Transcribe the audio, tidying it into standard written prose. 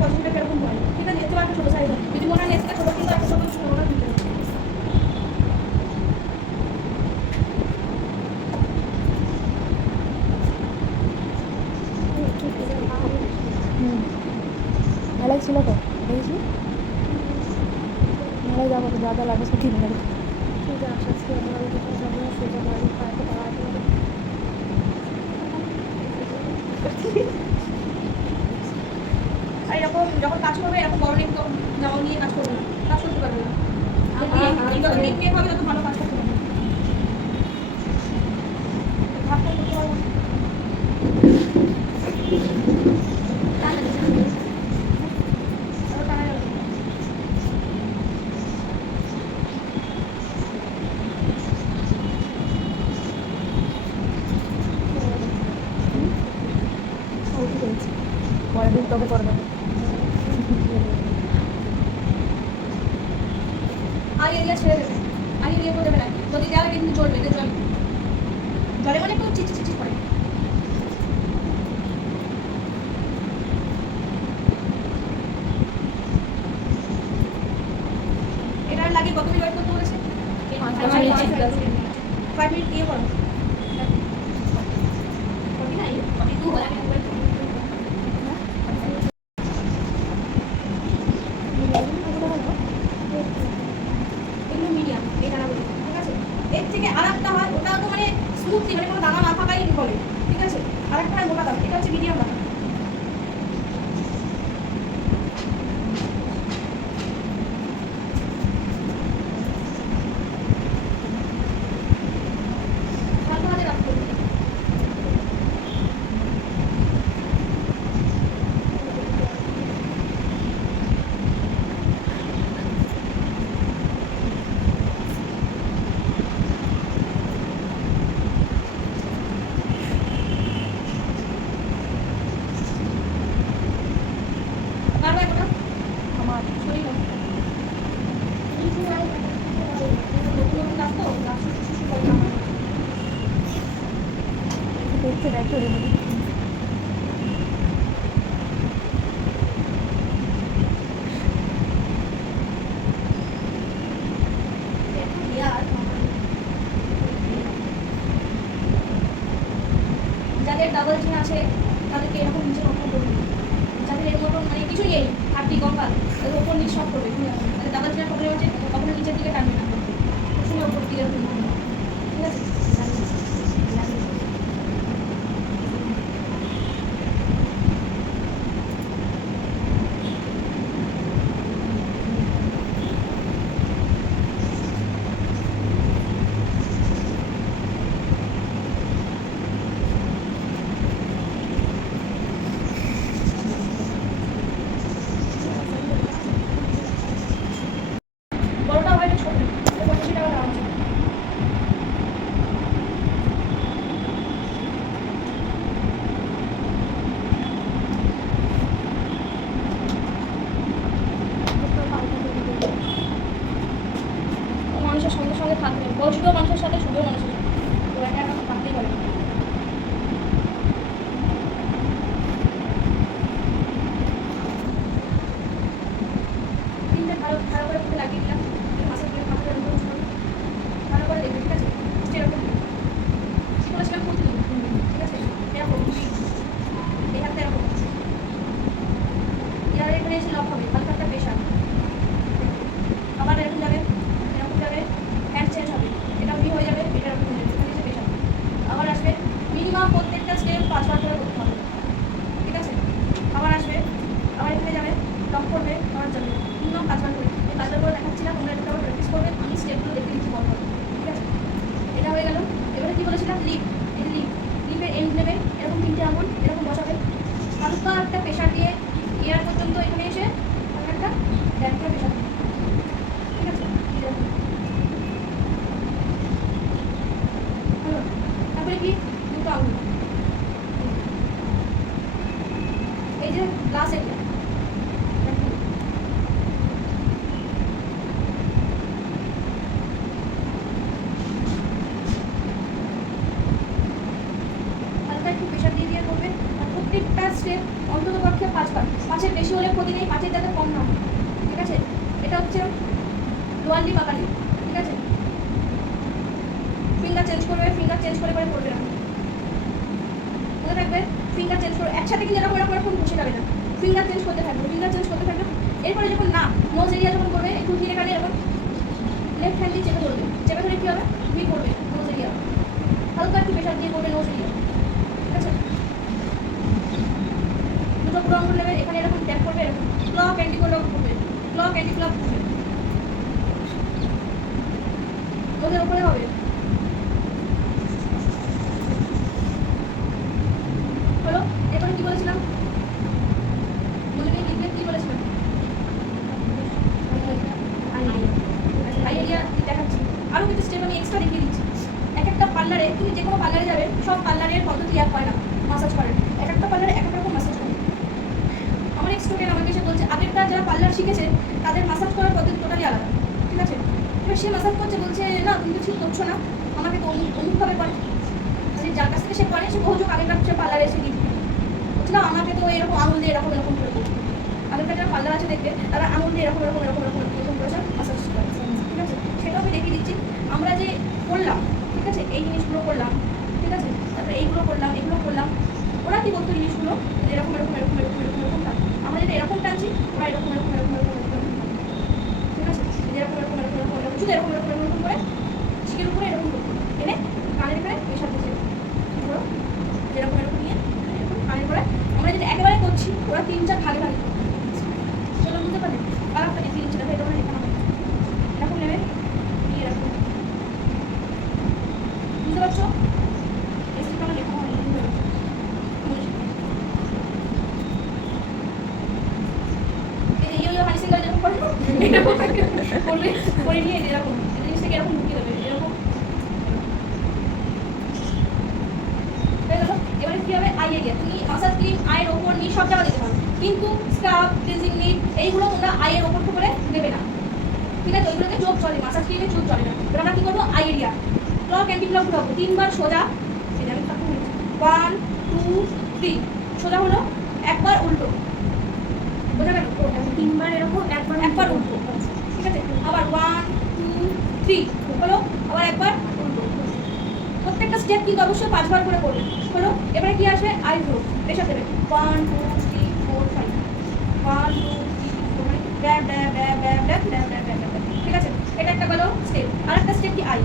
পজিশনটা কিরকম হয়। ঠিক আছে, এর একটা ছোট সাইজ হয়, যদি মনে হয় এসটা ছোট কিন্তু একটা ছোট ছোট ওটা দিতে হবে। মেলায় ছিল তো দেখেছি, মেলায় যাবো তো যা যা লাগবে সব কিনে নেবে। আর এরকম যখন কাজ করবে এরকম বড় নেট জামা নিয়ে কাজ করবে না, কাজ করতে পারবে না। যত নেট নিয়ে হবে তত ভালো কাজ করতে পারবে। ভাবটা করতে পারবো না। পরের দিন তোকে করে দেবো। আর এরিয়া ছেড়ে দেবে, আর এরিয়া করে দেবে না, যদি দেওয়া হয় কিন্তু চলবে, এটা চলবে। জলে মানে একটু চিচি চিচি করে। এটা লাগে কত মিনিট ওয়েট করতে বলেছে? 5 মিনিট দিয়ে করো। এগুলো মিডিয়াম, এই দানাগুলো, ঠিক আছে? এর থেকে আরেকটা হয়, ওটা তো মানে স্মুথলি, মানে কোনো দানা না থাকাই বলে, ঠিক আছে? আরেকটা হয় মোটা দানা, এটা হচ্ছে মিডিয়াম দানা। হালকা হাতে রাখতে হবে। বারবার কথা আমার শরীর নতুন নতুন কাজ তো, কাজ শুরু করে আমার দেখতে দেখো রে বলি। যাদের ডাবল চিন আছে তাদেরকে এরকম নিচে কখনো করবে না। যাদের এর মতন মানে কিছুই নেই, হাড্ডি কঙ্কাল, এর ওপর নিচ সব করবে, তাদের ডাবল চিনের প্রবলেম হচ্ছে কখনো নিচের দিকে টানবে না, শুনে ওপর দিকে ঠিক আছে? বড়টা হয় না ছোট, 85 টাকা দাম আছে। মানুষের সঙ্গে সঙ্গে থাকবে, বয়স্ক মানুষের সাথে ছোট মানুষের সাথে তো এটা এখন থাকতেই পারে। তিনটে ভালো ভালো করে মুখে লাগিয়ে দিলাম, মাছের করে মাথাটা এরকম করে ভালো করে দেখবে, ঠিক আছে? এরকম কি বলেছিলাম করতে দিন, ঠিক আছে? এরকম এই হাতটা এরকম, এবার এখানে এসে লক হবে, হালকা একটা প্রেশার, আবার এরকম যাবে, হ্যান্ড চেঞ্জ হবে, এটা ভি হয়ে যাবে, এটা এরকম হয়ে যাবে, এখানে এসে প্রেশার আবার আসবে। মিনিমাম প্রত্যেকটা স্টেপ 5 বার করে করতে হবে, ঠিক আছে? আবার আসবে, আবার এখানে যাবে, লক করবে, আবার যাবে, মিনিমাম 5 বার করে। এই 5 বার করে দেখাচ্ছিলাম, তোমরা এটা আবার প্র্যাকটিস করবে, আমি স্টেপগুলো দেখে দিচ্ছি পর পর, ঠিক আছে? এটা হয়ে গেল। এবারে কি বলেছিলাম, লিপ, এই লিপ, লিপের এন্ড নেবে, এরকম 3টে আঙুল এরকম বসাবে, হালকা একটা প্রেশার দিয়ে এয়ার পর্যন্ত এখানে এসে একটা ড্যাম করে প্রেশার দেবে, ঠিক আছে? এরকম। হলো? তারপরে কি, দুটো আঙুল, এই যে গ্লাস এটা হালকা একটু প্রেশার দিয়ে দিয়ে করবে, আর প্রত্যেকটা স্টেপ অন্তত পক্ষে 5বার, 5-এর বেশি হলে ক্ষতি নেই, 5-এর যাতে কম না হয়, ঠিক আছে? এটা হচ্ছে লোয়ার লিপ আপার লিপ, ঠিক আছে? ফিঙ্গার চেঞ্জ করবে, ফিঙ্গার চেঞ্জ করে করে করবে না, মনে রাখবে ফিঙ্গার চেঞ্জ করে একসাথে কিন্তু এরকম এরকম এরকম বসে যাবে না, ফিঙ্গার চেঞ্জ করতে থাকবে, ফিঙ্গার চেঞ্জ করতে থাকবে। এরপরে যখন না নোজ এরিয়া যখন করবে একটু ধীরে কাটে এরকম লেফট হ্যান্ড দিয়ে চেপে ধরবে, চেপে ধরে কী হবে ভি করবে নোজ এরিয়া, হালকা একটু প্রেশার দিয়ে করবে নোজ এরিয়া, ঠিক আছে? দুটো পুরো আঙুল নেবে, এখানে এরকম ট্যাপ করবে, এরকম ক্লক অ্যান্টি ক্লক করবে, ক্লক অ্যান্টি ক্লক করবে, নোজের উপরে হবে। হলো, এরপরে কি বলেছিলাম মনে নেই লিখবে কি বলেছিলাম? আই এরিয়া দেখাচ্ছি, আরও কিছু স্টেপ আমি এক্সট্রা দেখিয়ে দিচ্ছি। এক একটা পার্লারে, তুমি যে কোনো পার্লারে যাবে, সব পার্লারের পদ্ধতি এক হয় না মাসাজ করার, এক একটা পার্লারে এক এক রকম মাসাজ করে। আমার এক স্টুডেন্ট আমাকে এসে বলছে আগেরটা যারা পার্লার শিখেছে তাদের মাসাজ করার পদ্ধতি টোটালি আলাদা, ঠিক আছে? এবার সে মাসাজ করছে, বলছে না তুমি তো ঠিক করছো না, আমাকে তো অমুকভাবে করে, মানে যার কাছ থেকে সে করে সে বহু যোগ আগেকার সে পার্লারে এসে দিচ্ছে বলছে না আমাকে তো এরকম আঙুল দিয়ে এরকম এরকম করে করতে। আগেকার যারা পার্লার আছে দেখবে তারা আঙুল দিয়ে এরকম এরকম এরকম এরকম এরকম করে মাসাজ করে, ঠিক আছে? সেটাও আমি দেখিয়ে দিচ্ছি। আমরা যে করলাম, ঠিক আছে, এই জিনিসগুলো করলাম, ঠিক আছে, তারপরে এইগুলো করলাম, এগুলো করলাম, ওরা কি করতো জিনিসগুলো এরকম এরকম এরকম এরকম এরকম এরকম টান, আমরা যেটা এরকম টানছি ওরা এরকম এরকম এরকম এরকম এরকম, ঠিক আছে? এরকম এরকম এরকম এরকম এরকম শুধু এরকম এরকম এরকম করে চিকের উপরে এরকম করতো, এনে কানের এখানে প্রেশার দিচ্ছে, ধরো এরকম এরকম নিয়ে এরকম কানের পরে আমরা যেটা একেবারে করছি ওরা 3-4 ভাগে ভাগে করতো। সেটা বুঝতে পারলেন? আর আপনাকে 3-4 এটা ওরা লেখা হবে, এরকম নেবে নিয়ে এরকম, বুঝতে পারছো? এই স্টেপটা আমার লেখা হয়নি, বুঝতে পারছো? করে নিয়ে এরকম জিনিসটাকে এরকম ঢুকিয়ে দেবে, এরকম হয়ে গেল। এবারে কি হবে আই এরিয়া, তুমি মাসাজ ক্রিম আয়ের ওপর নিয়ে সব জায়গা দিতে পারো, কিন্তু স্ক্রাব ক্লিনজিং নিট এইগুলো তোমরা আয়ের ওপর করে দেবে না, ঠিক আছে? ওইগুলোকে চোখ চলে, মাসাজ ক্রিমে চোখ চলে না। এবার আমরা কি করবো আই এরিয়া ক্লক অ্যান্টি ক্লক ঘুরাবো 3বার সোজা, 1 2 3 সোজা হলো, একবার উল্টো, বোঝা গেল? 3বার এরকম, একবার উল্টো, ঠিক আছে? আবার 1 2 3 হলো, আবার একবার উল্টো। প্রত্যেকটা স্টেপ কিন্তু অবশ্যই 5বার করে করবে, হলো। এবারে কি আসবে আইব্রো প্রেশার দেবে 1 2 3 4 5 1 2 3 4 মানে ড্যাব ড্যাব ড্যাব ড্যাব ড্যাব ড্যাব ড্যাব, ঠিক আছে? এটা একটা গেল স্টেপ। আর একটা স্টেপ কি আই,